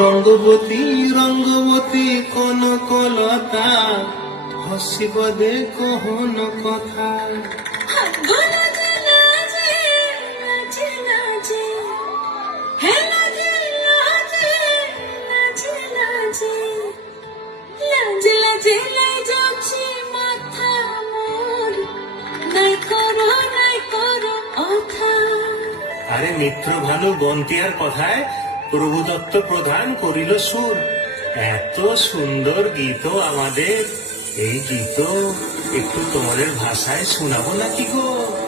রঙ্গবতী রঙ্গবতী কনকলতা হসিব দে কহন কথা। আরে মিত্র ভানু বন্তিয়ার কথায় প্রভুদত্ত প্রধান করিল সুর। এত সুন্দর গীত আমাদের, এই গীত একটু তোমাদের ভাষায় শোনাবো নাকি গো?